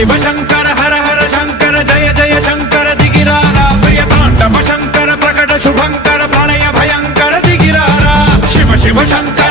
शिव शंकर हर हर शंकर जय जय शंकर दिगिरारा प्रिय तांडव शंकर प्रकट शुभंकर प्रलय भयंकर दिगिरारा शिव शिव शंकर